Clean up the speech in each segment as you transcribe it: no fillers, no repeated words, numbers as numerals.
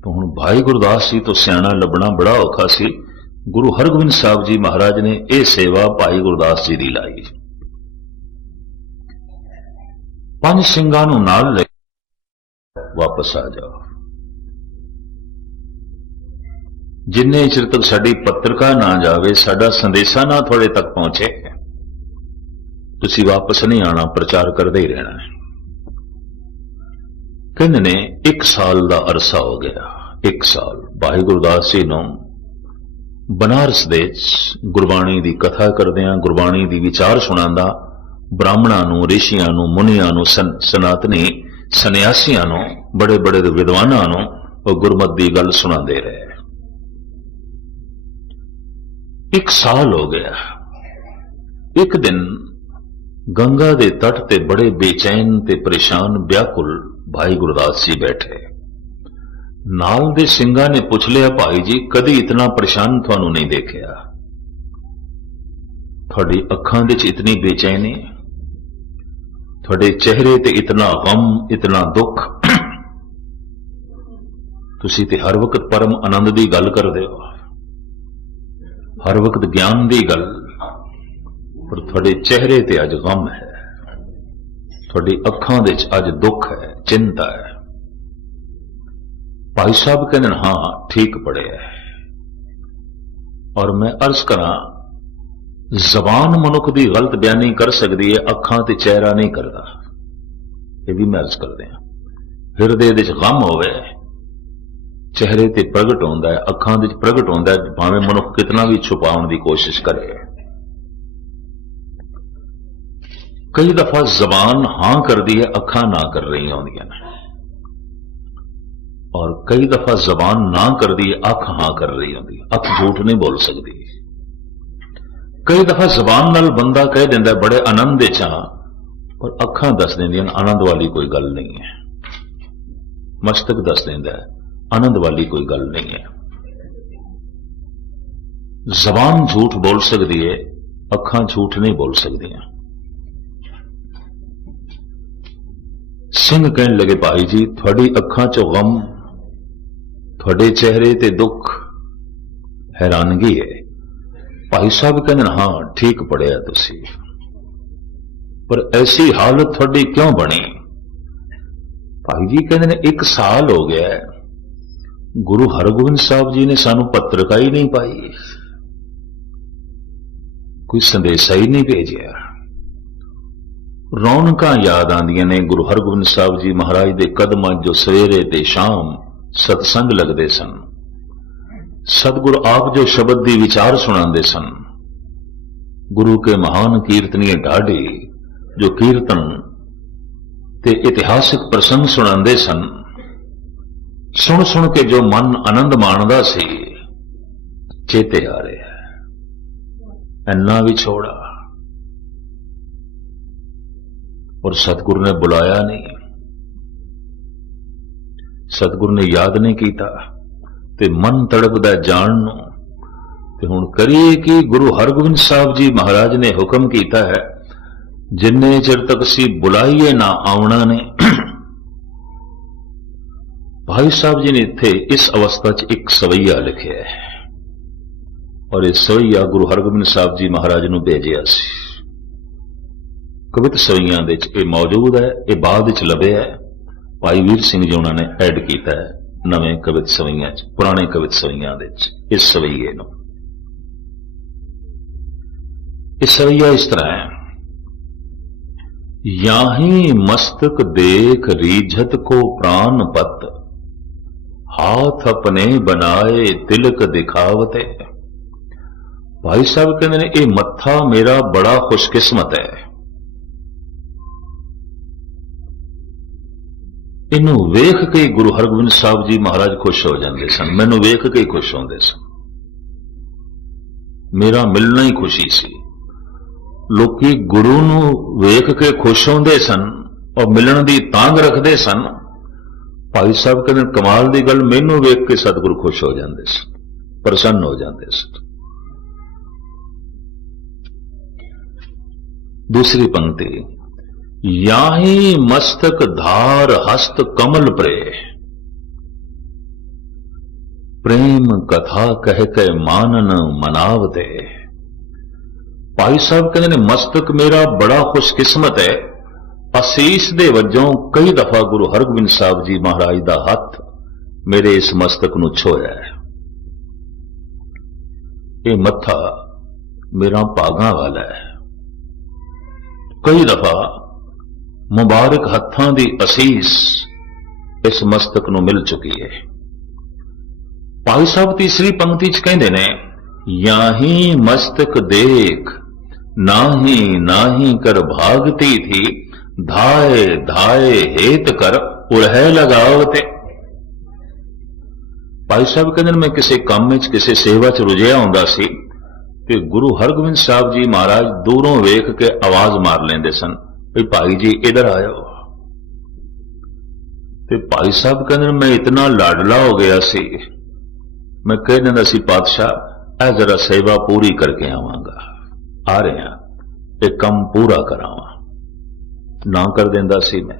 तो हुण भाई गुरदास जी तो सियाणा लभना बड़ा औखा सी। गुरु हरगोबिंद साहब जी महाराज ने यह सेवा भाई गुरदास जी की लाई। पंज सिंगां नूं नाल ले वापस आ जाओ। जिन्ने चिर तक साडी पत्रिका ना जावे, साडा संदेशा ना थोड़े तक पहुंचे, तुसी वापस नहीं आना, प्रचार करते ही रहना है। कहने ने 1 साल का अरसा हो गया। 1 साल भाई गुरदास जी नूं बनारस दे गुरबाणी की कथा करदियां, गुरबाणी की विचार सुणांदा ब्राह्मणां नूं, ऋषियां नूं, मुनियां नूं, सनातनी सन्यासियां नूं, बड़े बड़े विद्वानां नूं वो गुरमत की गल सुणांदे रहे। 1 साल हो गया। एक दिन गंगा के तट ते बड़े बेचैन ते परेशान व्याकुल भाई गुरदास जी बैठे। नाल दे सिंगा ने पुछ लिया, भाई जी कदी इतना परेशान थानू नहीं देखा, थोड़ी अखां दे इतनी बेचैनी, थोड़े चेहरे ते इतना गम, इतना दुख, तुसी ते हर वक्त परम आनंद की गल करदे हो, हर वक्त ज्ञान की गल, पर थोड़े चेहरे ते अज गम है, थोड़ी अखां दे अज दुख है, चिंता है। भाई साहब कहते हाँ ठीक पढ़े है। और मैं अर्ज करा, जबान मनुख की गलत बयानी कर सकती है, अखां ते चेहरा नहीं करता। यह भी मैं अर्ज करते हैं। हिरदे दे गम होवे, चेहरे ते प्रगट होंदा है, अखां दे प्रगट होंदा है, भावें मनुख कितना भी छुपाउण की कोशिश करे। कई दफा जबान हां कर दी है, अखां ना कर रही होंदियां ने, और कई दफा जबान ना कर दी है, अख हां कर रही होंदी है। अख झूठ नहीं बोल सकती। कई दफा जबान नाल बंदा कह दिंदा बड़े आनंद च हां, पर अखां दस दिंदियां आनंद वाली कोई गल नहीं है। मस्तक दस दिंदा आनंद वाली कोई गल नहीं है। जबान झूठ बोल सकती है, अखां झूठ नहीं बोल सकदियां। सिंह कहने लगे, भाई जी थोड़ी अखां चो गम, थोड़े चेहरे ते दुख, हैरानगी है। भाई साहब कहते हाँ ठीक पढ़िया तुसी, पर ऐसी हालत थोड़ी क्यों बनी? भाई जी कहते ने 1 साल हो गया है, गुरु हरगोबिंद साहब जी ने सानू पत्रिका ही नहीं पाई, कोई संदेशा ही नहीं भेजिया। रौनकां याद आंदियां ने गुरु हरगोबिंद साहब जी महाराज दे कदमां जो सवेरे ते शाम सत्संग लगदे सन, सतगुरु आप जो शब्द दी विचार सुनांदे सन, गुरु के महान कीर्तनीय ढाडी जो कीर्तन ते इतिहासिक प्रसंग सुनांदे सन, सुन सुन के जो मन आनंद माणदा सी, चेते आ रहे हैं इन्ना भी छोड़ा। और सतगुरु ने बुलाया नहीं, सतगुरु ने याद नहीं किया, ते मन तड़पदा जान नूं। ते हुण करिए कि गुरु हरगोबिंद साहब जी महाराज ने हुक्म किया है, जिन्ने चिर तक सी बुलाइए ना आउणा ने। भाई साहब जी ने इत्थे इस अवस्था च एक सवैया लिखिया है, और इस सवैया गुरु हरगोबिंद साहब जी महाराज नूं भेजिया सी। कवित सवैयां दे च मौजूद है, ये बाद च लभे है। भाई वीर सिंह जी उन्होंने ऐड किया है नवें कवित सवैयां च, पुराने कवित सवैयां दे च इस सवैये नूं। इस सवैया इस तरह है, याही मस्तक देख रीझत को प्राण पत, हाथ अपने बनाए तिलक दिखावते। भाई साहब कहते ने यह मत्था मेरा बड़ा खुशकिस्मत है, इनू वेख के गुरु हरगोबिंद साहब जी महाराज खुश हो जाते सन, मैनू वेख के खुश होंदे सन, मेरा मिलना ही खुशी सी। लोकी गुरु नू वेख के खुश होंदे सन और मिलण दी तांग रखते सन। भाई साहब कहते कमाल की गल, मैनू वेख के सतगुरु खुश हो जाते सन, प्रसन्न हो जाते सन। दूसरी पंक्ति, याही मस्तक धार हस्त कमल प्रे, प्रेम कथा कह के मानन मनावते। भाई साहब कहते ने मस्तक मेरा बड़ा खुशकिस्मत है, असीस दे वजों कई दफा गुरु हरगोबिंद साहब जी महाराज का हथ मेरे इस मस्तक नूं छोया है। ये मत्था मेरा भागां वाला है। कई दफा मुबारक हत्थां दी असीस इस मस्तक नूं मिल चुकी है। भाई साहब तीसरी पंक्ति च कहंदे ने, याही मस्तक देख नाही नाही कर भागती थी, धाए धाए हेत कर उड़ह लगावते। भाई साहब कहंदे मैं किसी काम में किसी सेवा च रुझिया हुंदा सी ते गुरु हरगोबिंद साहब जी महाराज दूरों वेख के आवाज मार लेंदे सन, भाई भाई जी इधर आयो। ते भाई साहब कहंदे मैं इतना लाडला हो गया सी, मैं कह दिंदा सी पातशाह ऐ जरा सेवा पूरी करके आवांगा, आ रहे हैं ये कम पूरा करावां। ना कर देंदा सी मैं।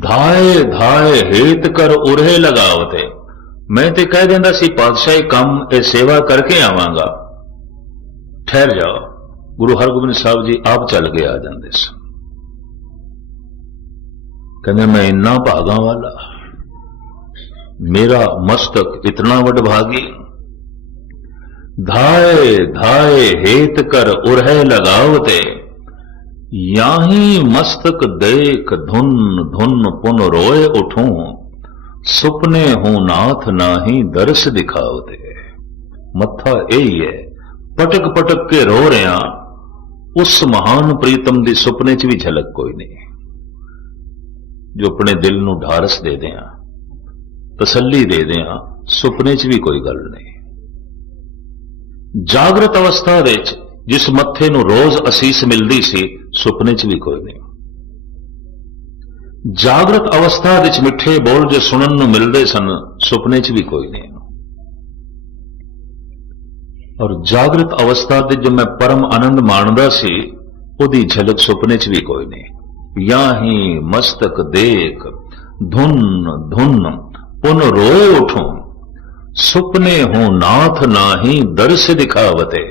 धाए धाए हेत कर उरे लगावते, मैं ते कह देंदा सी पातशाही काम ए सेवा करके आवांगा, ठहर जाओ। गुरु हरगोबिंद साहब जी आप चल के आ जाते सन। कहते मैं इन्ना भागा वाला, मेरा मस्तक इतना वडभागी। धाए धाए हेत कर उरे लगावते, याही मस्तक देख धुन धुन पुन रोए उठूं, सुपने हूं नाथ नाही दर्श दिखावते। मत्था यही है, पटक पटक के रो रहा, उस महान प्रीतम दी सुपने च भी झलक कोई नहीं, जो अपने दिल नूं ढारस दे दिया, तसल्ली दे दिया, सुपने च भी कोई गल नहीं। जागृत अवस्था दे जिस मत्थे नूं रोज असीस मिलती सी, सुपने च भी कोई नहीं। जागृत अवस्था विच मिठे बोल जो सुनन नूं मिलदे सन, सुपने च भी कोई नहीं। और जागृत अवस्था दे जो मैं परम आनंद माणदा सी, उहदी झलक सुपने च भी कोई नहीं। याही मस्तक देख धुन धुन पुन रोए उठूं, सुपने हूं नाथ नाही दर्श दिखावते।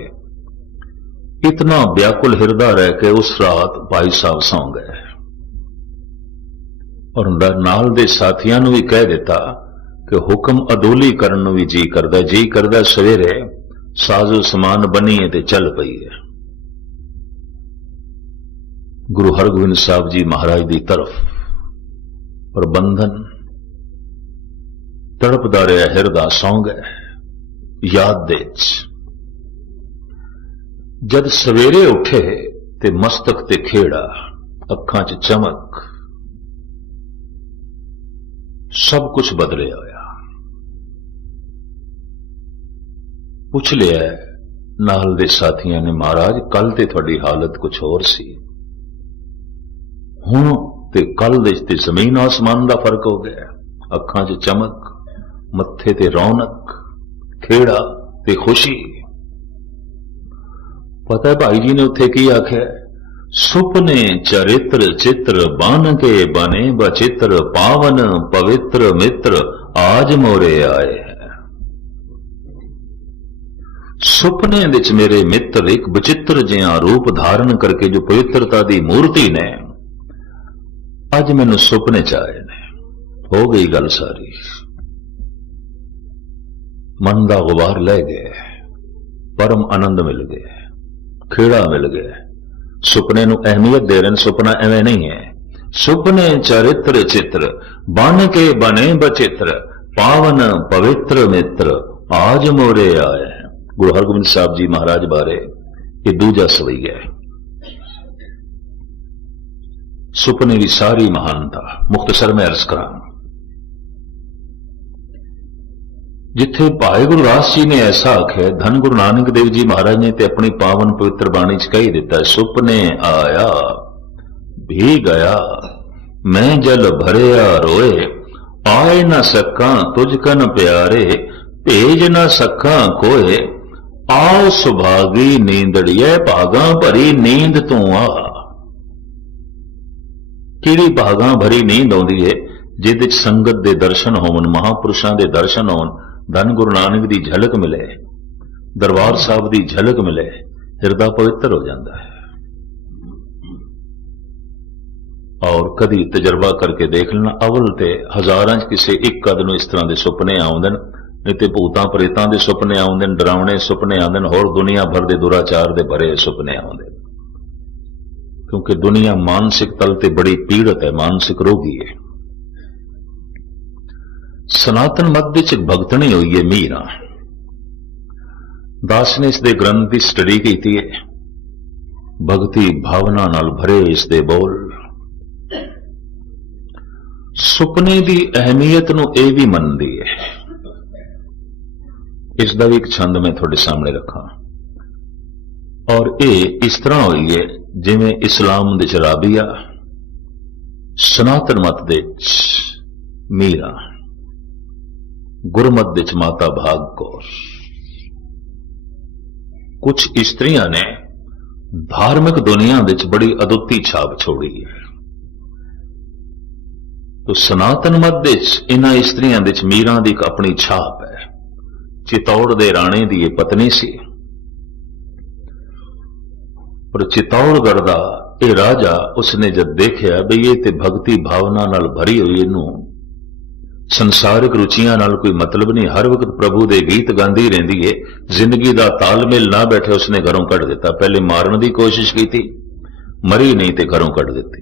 इतना व्याकुल हृदय रह के उस रात भाई साहब सौ गए और नाल दे साथियों भी कह दिता कि हुक्म अदोली करन भी जी करदा सवेरे साजो समान बनी है ते चल पई है। गुरु हरगोबिंद साहब जी महाराज की तरफ प्रबंधन तड़पदा रहा हृदय सौ गए। याद दे जद सवेरे उठे ते मस्तक ते खेड़ा, अखां च चमक, सब कुछ बदले होया। पुछ लिया नाल दे साथियों ने, महाराज कल ते थोड़ी हालत कुछ होर सी, हुण ते कल दे ते जमीन आसमान दा फर्क हो गया। अखां च चमक, मत्थे ते रौनक, खेड़ा ते खुशी। पता है भाई जी ने उत्थे की आख्या, सुपने चरित्र चित्र बन के बने बचित्र, पावन पवित्र मित्र आज मोरे आए हैं। सुपने विच मेरे मित्र एक बचित्र जिहा रूप धारण करके जो पवित्रता दी मूर्ति ने अज मैनू सुपने च आए ने। हो गई गल सारी, मन का गुबार लै गए, परम आनंद मिल गए, खेड़ा मिल गया। सुपने नूं अहमियत दे रहे, सुपना एवं नहीं है। सुपने चरित्र चित्र बन के बने बचित्र, पावन पवित्र मित्र आज मोरे आए हैं। गुरु हरगोबिंद साहब जी महाराज बारे ये दूजा सवैया है। सुपने की सारी महानता मुख्तसर में अर्ज करा। जिथे भाई गुरदास जी ने ऐसा आख्या, धन गुरु नानक देव जी महाराज ने ते अपनी पावन पवित्र बाणी च कही दिता, सुपने आया भी गया मैं जल भरिया रोए, आए न सका तुझकन प्यारे, भेज न सका कोए, आओ सुभागी नींदड़िए, भागा भरी नींद तू आ। किहड़ी भागा भरी नींद आउंदी है जिहदे च संगत दे दर्शन होवन, महापुरुषां दे दर्शन होवन, धन गुरु नानक दी झलक मिले, दरबार साहब दी झलक मिले, हिरदा पवित्र हो जाता है। और कदी तजर्बा करके देख लेना, अवल ते हजारां च किसे एक कद नूं इस तरह के सुपने आउंदे ने, नहीं तो भूतां प्रेतां दे सुपने आउंदे ने, डरावने सुपने आउंदे ने, होर दुनिया भर दे दुराचार दे भरे सुपने आउंदे, क्योंकि दुनिया मानसिक तल ते बड़ी पीड़ित है, मानसिक रोगी है। सनातन मत दी च भगतनी हुई है मीरा दास ने इसके ग्रंथ की स्टडी की है। भगती भावना नाल भरे इसके बोल, सुपने की अहमियत नूं यह भी मनदी है। इसका भी एक छंद मैं थोड़े सामने रखा, और ये इस तरह हुई है जिवें इस्लाम दे च राबिया, सनातन मत दे मीरा, गुरमत दे च माता भाग कौर। कुछ इस्त्रियां ने धार्मिक दुनिया दे च बड़ी अदुੱਤੀ छाप छोड़ी है। तो सनातन मत दे च इन्हां इस्त्रियां दे च मीरा दी एक अपनी छाप है। चित्तौड़ दे राणे दी ये पत्नी सी, पर चित्तौड़गढ़ दा ये राजा, उसने जब देखा भी ये ते भगती भावना नाल भरी हुई, इनू संसारिक रुचियां नाल कोई मतलब नहीं, हर वक्त प्रभु दे गीत गांदी रहिंदी है, जिंदगी दा तालमेल ना बैठे, उसने घरों कढ़ दिता। पहले मारन की कोशिश की थी, मरी नहीं ते घरों कढ़ दिती।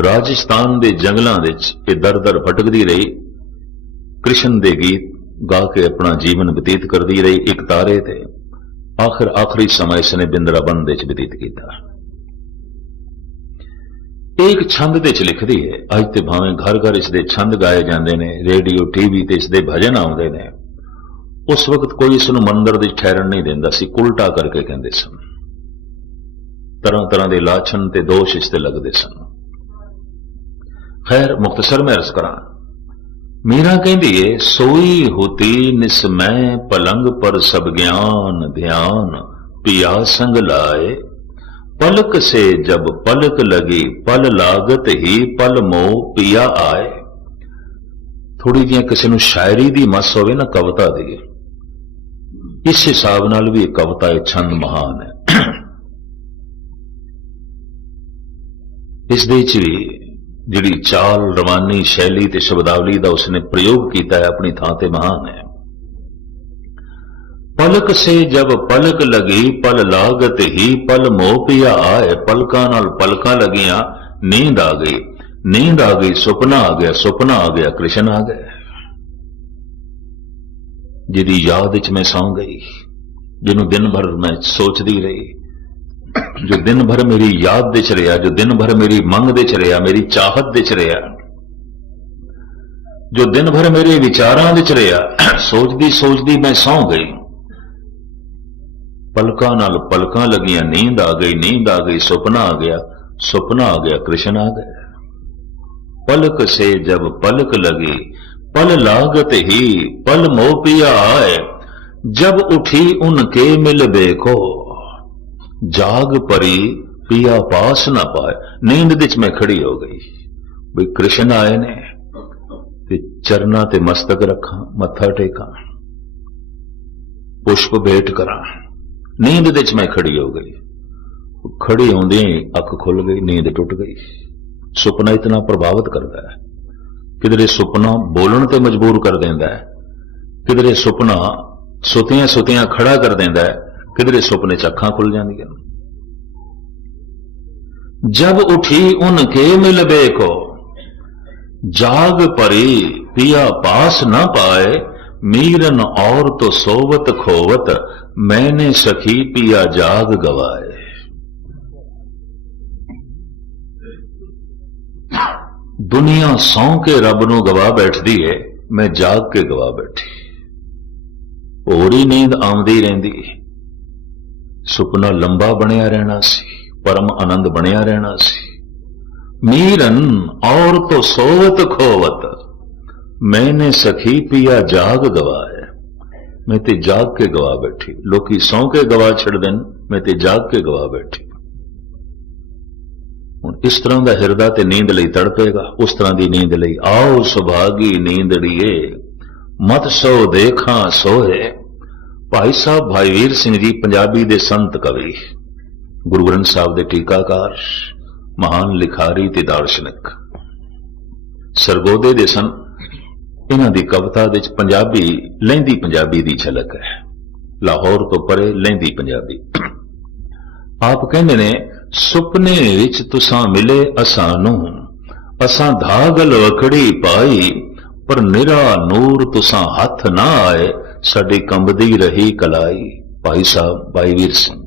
राजस्थान दे जंगलों दे ये दर दर भटकदी रही, कृष्ण दे गीत गा के अपना जीवन बतीत करती रही। एक तारे थे, आखिरी समय इसने बिंद्राबन दे बतीत किया। एक छंद दे च लिखदी है, अज ते भावें घर घर इसदे छंद गाए जाते हैं, रेडियो टीवी ते इसदे भजन आउंदे ने। उस वक्त कोई इसनूं मंदिर दी ठहरन नहीं देंदा सी, उल्टा करके कहंदे सन, तरह तरह के लाछन ते दोष इसते लगदे सन। खैर मुख्तसर में अर्ज करा, मीरा कहती है, सोई होती निस्मय पलंग पर सब ज्ञान ध्यान पिया संग लाए, पलक से जब पलक लगी पल लागत ही पल मोह पिया आए। थोड़ी जी किसी नूं शायरी दी मस होवे ना, कविता दी, इस हिसाब नाल भी कविता छंद महान है। इस दे च भी जिहड़ी चाल रवानी शैली ते शब्दावली का उसने प्रयोग किया है, अपनी थां ते महान है। पलक से जब पलक लगी पल लागत ही पल मोह पिया आए, पलकां नाल पलकां लगियां नींद आ गई, नींद आ गई सुपना आ गया, सुपना आ गया कृष्ण आ गया। जिहदी याद च मैं सौ गई, जिन्हों दिन भर मैं सोचती रही, जो दिन भर मेरी याद दे च रहा, जो दिन भर मेरी मंग दे च रहा, मेरी चाहत दे च रहा, जो दिन भर मेरे विचारां दे च रहा, सोचदी सोचदी मैं सौ गई। पलकां नाल पलकां लगियां नींद आ गई, नींद आ गई सुपना आ गया, सुपना आ गया कृष्ण आ गया। पलक से जब पलक लगी पल लागत ही पल मोह पिया आए, जब उठी उनके मिल देखो जाग परी पिया पास ना पाए। नींद दिच मैं खड़ी हो गई, भाई कृष्ण आए ने, ते चरना ते मस्तक रखा, मत्था टेका, पुष्प भेंट करा। नींद दिच मैं खड़ी हो गई, खड़ी होंदे अख खुल गई, नींद टुट गई। सुपना इतना प्रभावित करता है, किधरे सुपना बोलने ते मजबूर कर देंदा है, किधरे सुपना सुतियां सुतियां खड़ा कर देंदा है, किधरे सुपने च अखां खुल जांदियां। जब उठी उनके मिल देखो जाग परी पिया पास न पाए, मीरन और तो सोवत खोवत मैंने सखी पिया जाग गवाए। दुनिया सौ के रब नूं गवा बैठदी है, मैं जाग के गवा बैठी। होरी नींद आउंदी रहिंदी, सुपना लंबा बनिया रहना सी, परम आनंद बनिया रहना सी। मीरन और तो सोवत खोवत मैंने सखी पिया जाग गवाए, मैं ते जाग के गवा बैठी। लोकी सौ के गवा छड़ देन, मैं ते जाग के गवा बैठी। ਹੁਣ ਇਸ ਤਰ੍ਹਾਂ ਦਾ ਹਿਰਦਾ ਤੇ ਨੀਂਦ ਲਈ ਤੜਪੇਗਾ, ਉਸ ਤਰ੍ਹਾਂ ਦੀ ਨੀਂਦ ਲਈ ਆਓ ਸੁਭਾਗੀ ਨੀਂਦੜੀਏ ਮਤ ਸੋ ਦੇਖਾਂ ਸੋਏ। ਭਾਈ ਸਾਹਿਬ ਭਾਈ ਵੀਰ ਸਿੰਘ ਜੀ ਪੰਜਾਬੀ ਦੇ ਸੰਤ ਕਵੀ, ਗੁਰੂ ਗ੍ਰੰਥ ਸਾਹਿਬ ਦੇ ਟੀਕਾਕਾਰ, ਮਹਾਨ ਲਿਖਾਰੀ ਤੇ ਦਾਰਸ਼ਨਿਕ, ਸਰਗੋਦੇ ਦੇ ਸਨ। ਇਹਨਾਂ ਦੀ ਕਵਿਤਾ ਵਿੱਚ ਪੰਜਾਬੀ, ਲਹਿੰਦੀ ਪੰਜਾਬੀ ਦੀ ਝਲਕ ਹੈ। ਲਾਹੌਰ ਤੋਂ ਪਰੇ ਲਹਿੰਦੀ ਪੰਜਾਬੀ। ਆਪ ਕਹਿੰਦੇ ਨੇ, ਸੁਪਨੇ ਵਿੱਚ ਤੁਸਾਂ ਮਿਲੇ ਅਸਾਂ ਨੂੰ, ਅਸਾਂ ਧਾਗਲ ਵਕੜੀ ਪਾਈ, ਪਰ ਨਿਰਾ ਨੂਰ ਤੁਸਾਂ ਹੱਥ ਨਾ ਆਏ, ਸਾਡੀ ਕੰਬਦੀ ਰਹੀ ਕਲਾਈ। ਭਾਈ ਸਾਹਿਬ ਭਾਈ ਵੀਰ ਸਿੰਘ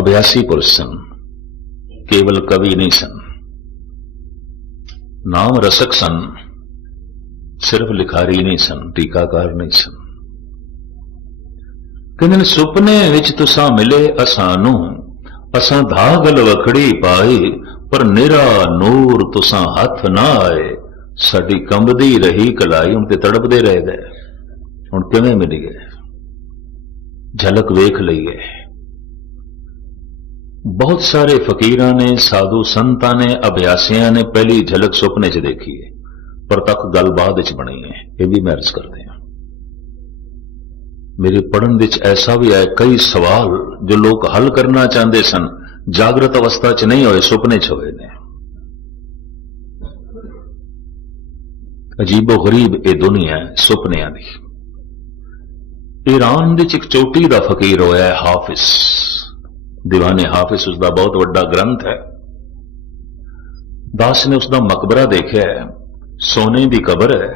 ਅਭਿਆਸੀ ਪੁਰਸ਼ ਸਨ, ਕੇਵਲ ਕਵੀ ਨਹੀਂ ਸਨ, ਨਾਮ ਰਸਕ ਸਨ, ਸਿਰਫ ਲਿਖਾਰੀ ਨਹੀਂ ਸਨ, ਟੀਕਾਕਾਰ ਨਹੀਂ ਸਨ। ਕਹਿੰਦੇ ਨੇ, ਸੁਪਨੇ ਵਿੱਚ ਤੁਸਾਂ ਮਿਲੇ ਅਸਾਂ ਨੂੰ, ਅਸਾਂ ਧਾਗਲ ਵਖੜੀ ਪਾਈ, ਪਰ ਨਿਰਾ ਨੂਰ ਤੁਸਾਂ ਹੱਥ ਨਾ ਆਏ, ਸਾਡੀ ਕੰਬਦੀ ਰਹੀ ਕਲਾਈ। ਹੁਣ ਤੇ ਤੜਪਦੇ ਰਹਿ ਗਏ, ਹੁਣ ਕਿਵੇਂ ਮਿਲੀਏ, ਝਲਕ ਵੇਖ ਲਈਏ। ਬਹੁਤ ਸਾਰੇ ਫਕੀਰਾਂ ਨੇ, ਸਾਧੂ ਸੰਤਾਂ ਨੇ, ਅਭਿਆਸੀਆਂ ਨੇ ਪਹਿਲੀ ਝਲਕ ਸੁਪਨੇ 'ਚ ਦੇਖੀ ਹੈ, ਪਰ ਤੱਕ ਗੱਲ ਬਾਅਦ ਵਿੱਚ ਬਣੀ ਹੈ। ਇਹ ਵੀ ਮੈਂ ਅਰਜ਼ ਕਰਦੇ ਹਾਂ। ਮੇਰੇ ਪੜ੍ਹਨ ਵਿੱਚ ਐਸਾ ਵੀ ਹੈ, ਕਈ ਸਵਾਲ ਜੋ ਲੋਕ ਹੱਲ ਕਰਨਾ ਚਾਹੁੰਦੇ ਸਨ, ਜਾਗਰਤ ਅਵਸਥਾ 'ਚ ਨਹੀਂ ਹੋਏ, ਸੁਪਨੇ 'ਚ ਹੋਏ ਨੇ। ਅਜੀਬੋ ਗਰੀਬ ਇਹ ਦੁਨੀਆ ਹੈ ਸੁਪਨਿਆਂ ਦੀ। ਈਰਾਨ ਵਿੱਚ ਇੱਕ ਚੋਟੀ ਦਾ ਫਕੀਰ ਹੋਇਆ ਹੈ, ਹਾਫਿਜ਼, ਦੀਵਾਨੇ ਹਾਫਿਜ਼, ਉਸਦਾ ਬਹੁਤ ਵੱਡਾ ਗ੍ਰੰਥ ਹੈ। ਦਾਸ ਨੇ ਉਸਦਾ ਮਕਬਰਾ ਦੇਖਿਆ ਹੈ, ਸੋਨੇ ਦੀ ਕਬਰ ਹੈ,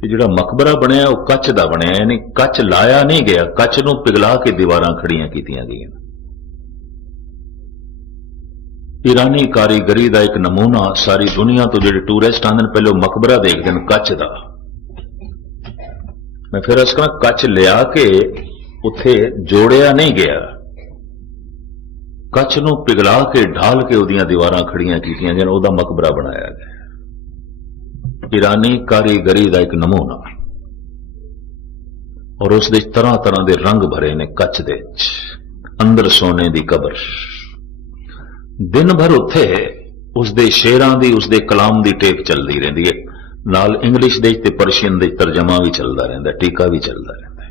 ਤੇ ਜਿਹੜਾ ਮਕਬਰਾ ਬਣਿਆ ਉਹ ਕੱਚ ਦਾ ਬਣਿਆ, ਯਾਨੀ ਕੱਚ ਲਾਇਆ ਨਹੀਂ ਗਿਆ, ਕੱਚ ਨੂੰ ਪਿਘਲਾ ਕੇ ਦੀਵਾਰਾਂ ਖੜੀਆਂ ਕੀਤੀਆਂ ਗਈਆਂ। ਈਰਾਨੀ ਕਾਰੀਗਰੀ ਦਾ ਇੱਕ ਨਮੂਨਾ। ਸਾਰੀ ਦੁਨੀਆ ਤੋਂ ਜਿਹੜੇ ਟੂਰਿਸਟ ਆਉਂਦੇ ਨੇ, ਪਹਿਲਾਂ ਮਕਬਰਾ ਦੇਖਦੇ ਨੇ ਕੱਚ ਦਾ। ਮੈਂ ਫਿਰ ਇਸ ਤਰ੍ਹਾਂ ਕੱਚ ਲਿਆ ਕੇ ਉੱਥੇ ਜੋੜਿਆ ਨਹੀਂ ਗਿਆ, ਕੱਚ ਨੂੰ ਪਿਘਲਾ ਕੇ ਢਾਲ ਕੇ ਉਹਦੀਆਂ ਦੀਵਾਰਾਂ ਖੜੀਆਂ ਕੀਤੀਆਂ ਗਈਆਂ, ਉਹਦਾ ਮਕਬਰਾ ਬਣਾਇਆ ਗਿਆ। ਈਰਾਨੀ ਕਾਰੀਗਰੀ ਦਾ ਇੱਕ ਨਮੂਨਾ, ਔਰ ਉਸ ਦੇ ਤਰ੍ਹਾਂ ਤਰ੍ਹਾਂ ਦੇ ਰੰਗ ਭਰੇ ਨੇ ਕੱਚ ਦੇ ਵਿੱਚ, ਅੰਦਰ ਸੋਨੇ ਦੀ ਕਬਰ। ਦਿਨ ਭਰ ਉੱਥੇ ਉਸਦੇ ਸ਼ੇਰਾਂ ਦੀ, ਉਸਦੇ ਕਲਾਮ ਦੀ ਟੇਪ ਚੱਲਦੀ ਰਹਿੰਦੀ ਹੈ, ਨਾਲ ਇੰਗਲਿਸ਼ ਦੇ ਤੇ ਪਰਸ਼ੀਅਨ ਦੇ ਤਰਜਮਾ ਵੀ ਚੱਲਦਾ ਰਹਿੰਦਾ, ਟੀਕਾ ਵੀ ਚੱਲਦਾ ਰਹਿੰਦਾ।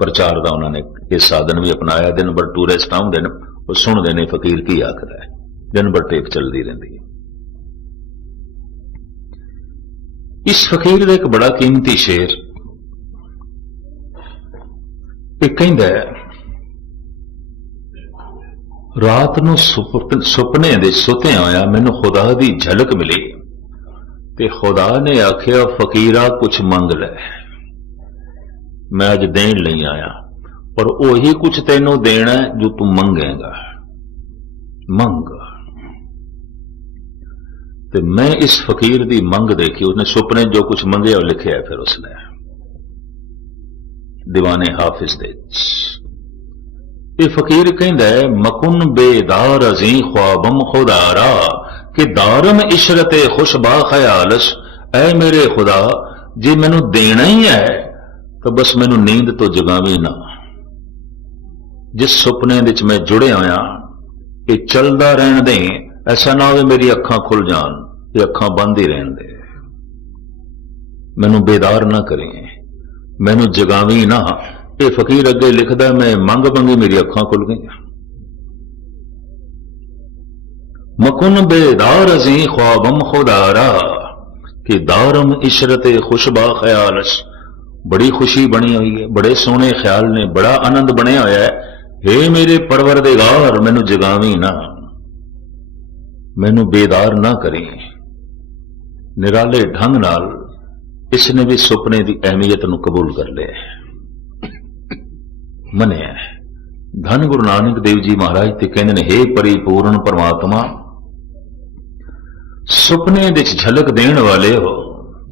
ਪ੍ਰਚਾਰ ਦਾ ਉਹਨਾਂ ਨੇ ਇਹ ਸਾਧਨ ਵੀ ਅਪਣਾਇਆ। ਦਿਨ ਭਰ ਟੂਰਿਸਟ ਆਉਂਦੇ ਨੇ, ਉਹ ਸੁਣਦੇ ਨੇ ਫਕੀਰ ਕੀ ਆਖਦਾ ਹੈ, ਦਿਨ ਭਰ ਟੇਪ ਚੱਲਦੀ ਰਹਿੰਦੀ ਹੈ। ਇਸ ਫਕੀਰ ਦਾ ਇੱਕ ਬੜਾ ਕੀਮਤੀ ਸ਼ੇਰ ਇਹ ਕਹਿੰਦਾ ਹੈ, ਰਾਤ ਨੂੰ ਸੁਪਨੇ ਦੇ ਸੁੱਤੇ ਆਇਆ, ਮੈਨੂੰ ਖੁਦਾ ਦੀ ਝਲਕ ਮਿਲੀ, ਤੇ ਖੁਦਾ ਨੇ ਆਖਿਆ ਫਕੀਰਾ ਕੁਛ ਮੰਗ ਲੈ, ਮੈਂ ਅੱਜ ਦੇਣ ਲਈ ਆਇਆ, ਪਰ ਉਹੀ ਕੁਛ ਤੈਨੂੰ ਦੇਣਾ ਜੋ ਤੂੰ ਮੰਗੇਗਾ, ਮੰਗ। ਤੇ ਮੈਂ ਇਸ ਫਕੀਰ ਦੀ ਮੰਗ ਦੇਖੀ, ਉਹਨੇ ਸੁਪਨੇ ਜੋ ਕੁਛ ਮੰਗਿਆ ਉਹ ਲਿਖਿਆ ਫਿਰ ਉਸਨੇ ਦੀਵਾਨੇ ਹਾਫਿਜ਼ ਦੇ। ਇਹ ਫਕੀਰ ਕਹਿੰਦਾ ਹੈ, ਮकुन बेदार अज़ीं ख्वाबम खुदारा कि दारम इशरते खुशबा ख्यालश। ऐ मेरे खुदा, जे मैनू देना ही है तो बस मैनू नींद तो जगावी ना। जिस सुपने विच मैं जुड़े होया ये चलदा रहन दे, ऐसा ना हो मेरी अखां खुल जान, ये अखां बंद ही रहन दे, मैनू बेदार ना करें, मैनू जगावी ना। ये फकीर अगे लिखदा, मैं मंग मंगी मेरी अखां खुल गई। मकुन बेदार अज़ीं ख्वाबम खुदारा कि दारम इशरते खुशबा ख्यालश। बड़ी खुशी बनी हुई है, बड़े सोहने ख्याल ने, बड़ा आनंद बने होया है। हे मेरे परवरदिगार, मैनू जगावी ना, मैनू बेदार ना करी। निराले ढंग नाल इसने भी सुपने की अहमियत नूं कबूल कर लिया, मनिया। धन गुरु नानक देव जी महाराज ते कहंदे ने, हे परिपूर्ण परमात्मा, सुपने विच झलक देण वाले हो,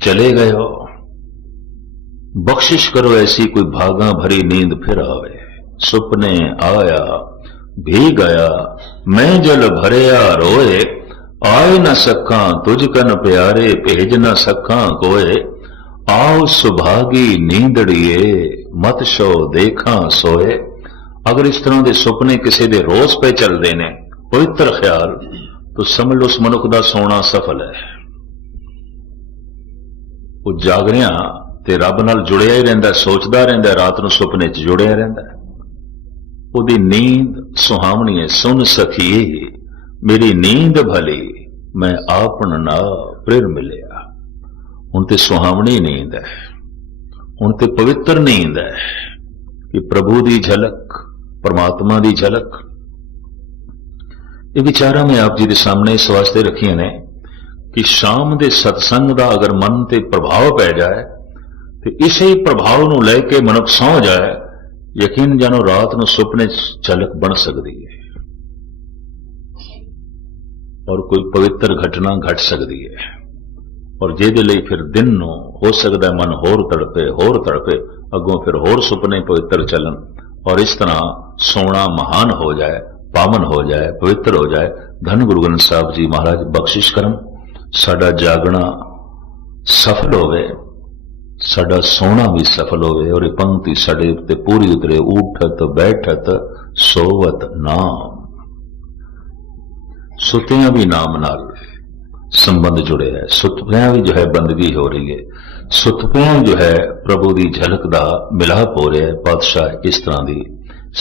चले गए हो, बख्शिश करो ऐसी कोई भागा भरी नींद फिर आवे। सुपने आया भी गया, मैं जल भरया रोए, आए न सका तुझ कन प्यारे, भेज न सका कोए। आओ सुभागी नींदड़िए, मत शो देखा सोए, अगर इस तरह के सुपने किसी के रोज पे चलते हैं, पवित्र ख्याल, तो समझ लो उस मनुख का सोना सफल है। वो जागरिया ते रब नाल जुड़िया ही रहिंदा, सोचदा रहिंदा, रात नूं सुपने च जुड़िया रहिंदा। उहदी नींद सुहावनी है। सुन सखिए मेरी नींद भली, मैं आपन ना प्रेर मिलिया। हुण ते सुहावनी नींद है, हुण ते पवित्र नींद है कि प्रभु की झलक, परमात्मा की झलक। ये विचारां मैं आप जी के सामने इस वास्ते रखियां ने कि शाम के सत्संग का अगर मन ते प्रभाव पै जाए तो इसे प्रभाव नूं लैके मनुख सौ जाए, यकीन जानो रात नूं सुपने झलक बन सकती है और कोई पवित्र घटना घट सकती है। और जिहदे लई फिर दिन नूं हो सकता है मन होर तड़पे, अगों फिर होर सुपने पवित्र चलन और इस तरह सोना महान हो जाए, पावन हो जाए, पवित्र हो जाए। धन गुरु ग्रंथ साहब जी महाराज बख्शिश करन, साडा जागना सफल होवे, साडा सोना भी सफल होवे और ये पंक्ति साडे उत्ते पूरी उतरे। उठत बैठत सोवत नाम, सुतियां भी नाम नाल संबंध जुड़े है। सुतपियां भी जो है बंदगी हो रही है, सुतपियां जो है प्रभु की झलक का मिलाप हो रहा है। पातशाह इस तरह की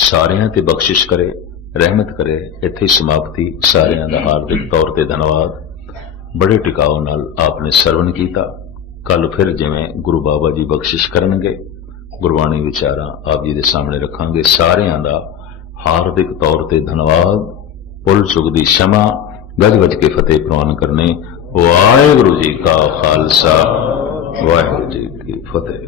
सारियां ते बख्शिश करे, रहमत करे। इत्थे समाप्ति। सारियां दा हार्दिक तौर पर धन्यवाद। बड़े टिकाव नाल आपने सरवण किया। कल फिर जिवें गुरु बाबा जी बख्शिश करनगे, गुरबाणी विचारां आप जी दे सामने रखांगे। सारियां दा हार्दिक तौर पर धन्यवाद। भुल चुक दी क्षमा, गज गज के फतेह प्रवान करने। वाहिगुरू जी का खालसा, वाहिगुरू जी की फतेह।